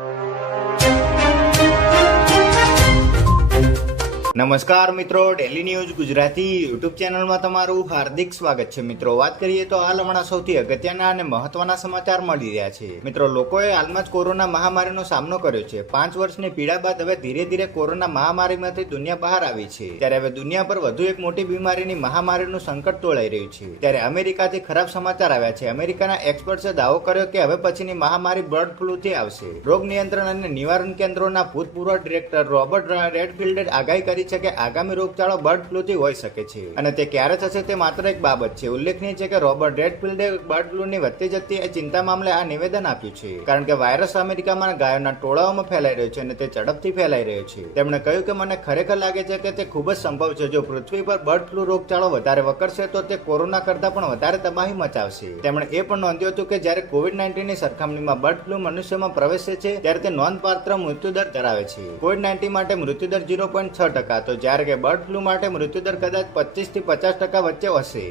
you. નમસ્કાર મિત્રો daily news Gujarati YouTube ચેનલમાં તમારું હાર્દિક સ્વાગત છે. મિત્રો, વાત કરીએ તો હાલ હમણાં સૌથી અગત્યના અને મહત્વના સમાચાર મળી રહ્યા છે. મિત્રો, લોકોએ હાલમાં જ કોરોના મહામારીનો સામનો કર્યો છે. પાંચ વર્ષની પીડા બાદ હવે ધીરે ધીરે કોરોના મહામારીમાંથી દુનિયા બહાર આવી છે. ત્યારે હવે દુનિયા પર વધુ એક મોટી બીમારીની મહામારીનું સંકટ તોળાઈ રહ્યું છે. ત્યારે અમેરિકાથી ખરાબ સમાચાર આવ્યા છે. અમેરિકાના એક્સપર્ટ્સે દાવો કર્યો કે હવે પછીની મહામારી બર્ડ ફ્લૂથી આવશે. રોગ નિયંત્રણ અને નિવારણ કેન્દ્રોના ભૂતપૂર્વ ડિરેક્ટર રોબર્ટ રેડફિલ્ડે આગાહી કરી છે કે આગામી રોગચાળો બર્ડ ફ્લૂથી હોઈ શકે છે. અને તે ક્યારે થશે તે માત્ર એક બાબત છે. ઉલ્લેખનીય છે કે રોબર્ટ રેડફિલ્ડે બર્ડ ફ્લૂની વધતી જતી એ ચિંતા મામલે આ નિવેદન આપ્યું છે. કારણ કે વાયરસ અમેરિકામાં ગાયોના ટોળાઓમાં ફેલાઈ રહ્યો છે અને તે ઝડપથી ફેલાઈ રહ્યો છે. તેમણે કહ્યું કે મને ખરેખર લાગે છે કે તે ખૂબ જ સંભવ છે. જો પૃથ્વી પર બર્ડ ફ્લૂ રોગચાળો વધારે વકરશે તો તે કોરોના કરતા પણ વધારે તબાહી મચાવશે. તેમણે એ પણ નોંધ્યું હતું કે જ્યારે કોવિડ નાઇન્ટીનની સરખામણીમાં બર્ડ ફ્લૂ મનુષ્યમાં પ્રવેશે છે, ત્યારે તે નોંધપાત્ર મૃત્યુદર ધરાવે છે. કોવિડ નાઇન્ટીન માટે મૃત્યુદર ઝીરો પોઈન્ટ છ ટકા તો જ્યારે કે બર્ડ ફ્લૂ માટે મૃત્યુદર કદાચ પચીસથી પચાસ ટકા વચ્ચે હશે.